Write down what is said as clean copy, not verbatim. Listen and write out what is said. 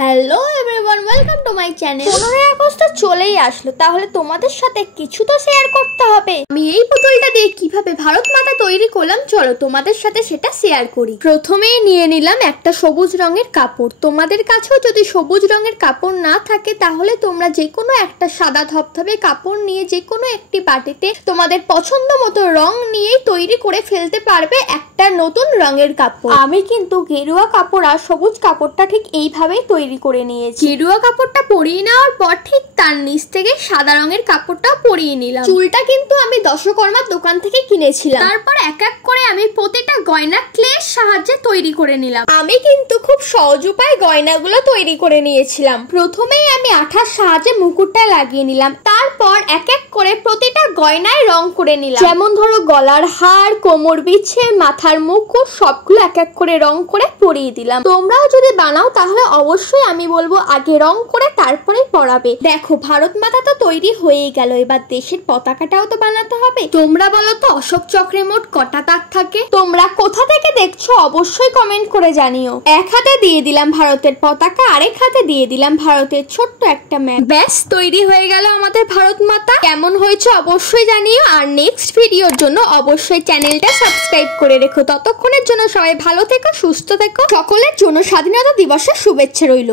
Hello everyone, welcome to my channel. 15 August তো চলেই আসলো, তাহলে তোমাদের সাথে কিছু তো শেয়ার করতে হবে। আমি এই পুতুলটা দিয়ে কিভাবে ভারত মাতা তৈরি করলাম, চলো তোমাদের সাথে সেটা শেয়ার করি। প্রথমেই নিয়ে নিলাম একটা সবুজ রঙের কাপড়। তোমাদের কাছেও যদি সবুজ রঙের কাপড় না থাকে তাহলে তোমরা যে কোনো একটা সাদা ধবধবে কাপড় নিয়ে যে কোনো একটি বাটিতে তোমাদের পছন্দ মতো রং নিয়েই তৈরি করে ফেলতে পারবে একটা নতুন রঙের কাপড়। আমি কিন্তু গেরুয়া কাপড় আর সবুজ কাপড়টা ঠিক এইভাবেই তৈরি করে নিয়েছি। গেরুয়া কাপড়টা পরিয়ে নেওয়ার পর ঠিক তার নিচ থেকে সাদা রঙের কাপড়টা পরিয়ে নিলাম। চুলটা কিন্তু আমি দশকর্মার দোকান থেকে কিনেছিলাম। তারপর এক এক করে আমি প্রতিটা গয়না ক্লের সাহায্যে তৈরি করে নিলাম। আমি কিন্তু খুব সহজ উপায়ে গয়নাগুলো তৈরি করে নিয়েছিলাম। প্রথমেই আমি আঠার সাহায্যে মুকুটটা লাগিয়ে নিলাম, তারপর এক এক করে প্রতিটা গয়নায় রং করে নিলাম। যেমন ধরো গলার হার, কোমর বিছে, মাথার মুকুট সবগুলো এক এক করে রং করে পরিয়ে দিলাম। তোমরাও যদি বানাও তাহলে অবশ্যই আমি বলবো আগে রং করে তারপরে পরাবে। দেখো ভারত মাতা তো তৈরি হয়েই গেল, এবার দেশের পতাকাটাও তো বানাতে হবে। তোমরা বলো তো অশোক চক্রে মোট কটা দাগ থাকে? তোমরা কোথা থেকে দেখছো অবশ্যই কমেন্ট করে জানিও। এক হাতে দিয়ে দিলাম ভারতের পতাকা, আরেক হাতে দিয়ে দিলাম ভারতের ছোট্ট একটা ম্যাপ। ব্যাস তৈরি হয়ে গেল আমাদের ভারত মাতা। কেমন হয়েছে অবশ্যই জানিও, আর নেক্সট ভিডিওর জন্য অবশ্যই চ্যানেলটা সাবস্ক্রাইব করে রেখো। ততক্ষণের জন্য সবাই ভালো থেকো, সুস্থ থেকো। সকলের জন্য স্বাধীনতা দিবসের শুভেচ্ছা রইল।